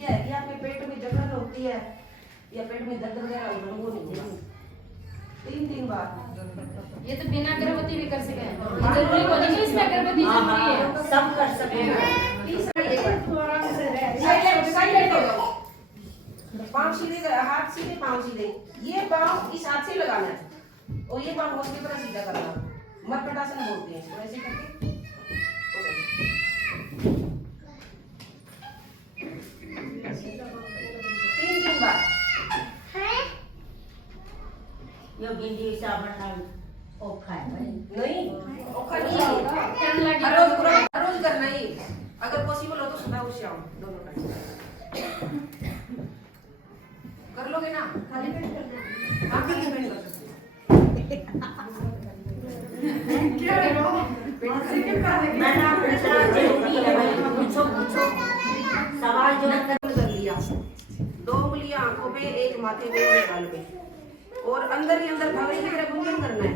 क्या है कि आपके पेट में जलन होती है या पेट में दर्द वगैरह होता है वो नहीं है। 3 बार। ये तो बिना गर्भवती भी कर सके जरूरी को नहीं इसमें गर्भवती जरूरी है सब कर सकेगा। साइलेंट हो जाओ। पांव सीधे हाथ सीधे पांव सीधे ये पांव इस हाथ से लगाना है और ये पांव उसके तरह सीधा करना मर्कटासन बोलते हैं इसको ऐसे करके 3 बार यो गिंडी साबन नाल ओखा है भाई नहीं औखा नहीं है हर रोज करना है अगर पॉसिबल हो तो सुबह और शाम दोनों टाइम कर लोगे ना खाली पेट करना हां खाली पेट कर सकते क्या है वो मैं ना पूछना जरूरी है भाई पूछो सवाल जो कर लिया 2 उंगलियां आंखों पे एक माथे पे एक गाल पे और अंदर ही अंदर भौरे की तरह गुंजन करना है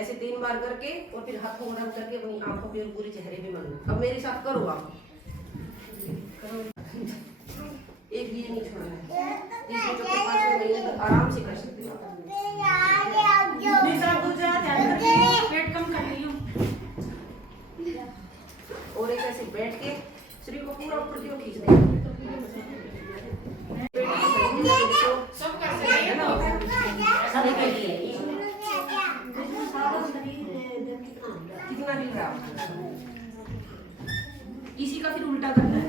ऐसे 3 बार करके और फिर हाथ को गरम करके अपनी आंखों पे और पूरे चेहरे पे मलना। अब मेरे साथ करो आप एक भी नहीं छोड़ना है 3 चौथे 5 महीने तक आराम से कर सकते हो पेट कम कर रही हूं और एक ऐसे बैठ के शरीर को पूरा ऊपर की ओर खींच देना सब कर सके ना सब के लिए कितना हिल रहा इसी का फिर उल्टा करना है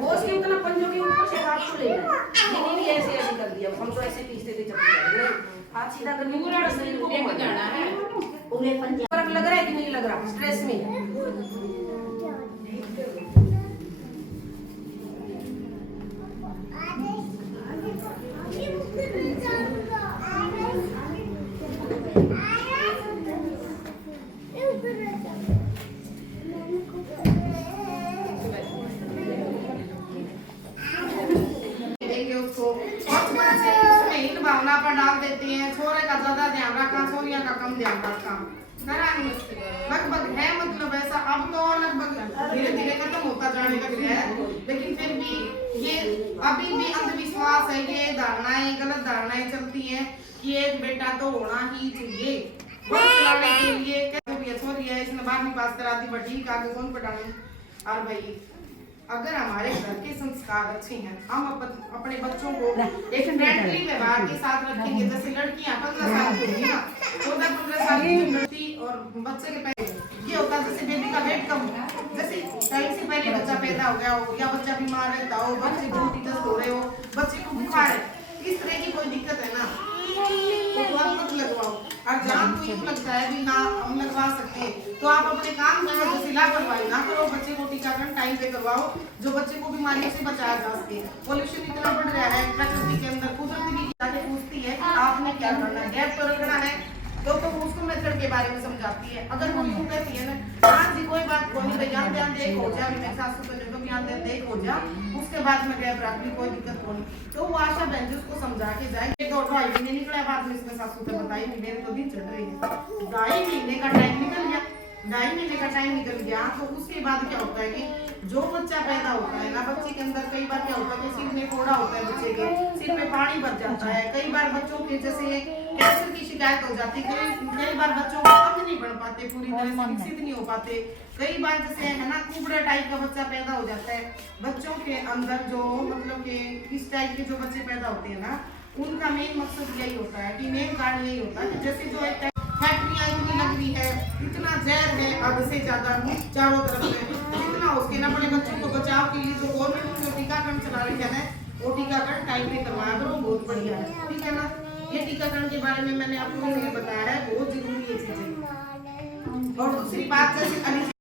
होश के उतना पंजों के ऊपर से हाथ को लेना है ये भी ऐसे ऐसे कर दिया हम तो ऐसे खींचते थे चलते हाथ सीधा करके पूरा शरीर को लेकर जाना है पूरे पंजाब फर्क लग रहा है कि नहीं लग रहा स्ट्रेस में भावना पर डाल देते हैं छोरे का ज्यादा ध्यान रखा छोरिया का कम ध्यान रखा लगभग है मतलब ऐसा अब तो लगभग धीरे धीरे खत्म होता जाने लग गया है लेकिन फिर भी ये अभी भी अंधविश्वास है ये धारणाएं गलत धारणाएं चलती हैं कि एक बेटा तो होना ही चाहिए चलाने के लिए कैसे भी छोरी है इसने 12वीं पास करा दी बट ठीक आगे कौन पढ़ाने और भाई अगर हमारे घर के संस्कार अच्छे हैं हम अपने बच्चों को एक फ्रेंडली व्यवहार के साथ रखेंगे जैसे लड़कियां 15 साल की होगी ना 14-15 साल की लड़की और बच्चे के पहले ये होता है जैसे बेबी का वेट कम हो जैसे टाइम से पहले बच्चा पैदा हो गया हो या बच्चा बीमार रहता हो बच्चे बहुत दस्त हो रहे हो बच्चे को बुखार है इस तरह की कोई दिक्कत है ना तो आप मत लगवाओ और जहाँ तो यूँ लगता है भी हाँ हम लगवा सकते हैं तो आप अपने काम में जैसे लापरवाही ना करो बच्चे को टीकाकरण टाइम पे करवाओ जो बच्चे को बीमारियों से बचाया जा सके पॉल्यूशन इतना बढ़ रहा है प्रकृति के अंदर कुदरत भी जाके पूछती है कि आपने क्या करना है गैप तो रखना है तो उसको मेथड के बारे में समझाती है अगर वो यूँ कहती है ना हाँ जी कोई बात कोई नहीं ध्यान ध्यान देख हो जा मेरे सासू को जो ध्यान ध्यान देख हो जा उसके बाद में गैप रख ली कोई दिक्कत नहीं तो वो आशा बहन जी उसको समझा के जाए 2 महीने निकला बाद में इसमें सासू को बताई मेरे तो दिन चढ़ रही है 2.5 महीने का टाइम निकल गया 2.5 महीने का टाइम निकल गया तो उसके बाद क्या होता है कि जो बच्चा पैदा होता है ना बच्चे के अंदर कई बार क्या होता है कि सिर में फोड़ा होता है बच्चे के सिर में पानी भर जाता है कई बार बच्चों के जैसे कैंसर की शिकायत हो जाती है कई बार बच्चों को अंग नहीं बढ़ पाते पूरी तरह से विकसित नहीं हो पाते कई बार जैसे है ना कुबड़ा टाइप का बच्चा पैदा हो जाता है बच्चों के अंदर जो मतलब के इस टाइप के जो बच्चे पैदा होते हैं ना उनका मेन मकसद यही होता है कि मेन कारण यही होता है कि जैसे जो एक फैक्ट्रियां इतनी लग रही है इतना जहर है हद से ज्यादा चारों तरफ में जितना उसके ना अपने बच्चों को बचाव के लिए जो गवर्नमेंट जो टीकाकरण चला रही है ना वो टीकाकरण टाइम पे करवाया करो बहुत बढ़िया है ठीक है ना ये टीकाकरण के बारे में मैंने आपको इसलिए बताया है बहुत जरूरी है चीजें और दूसरी बात जैसे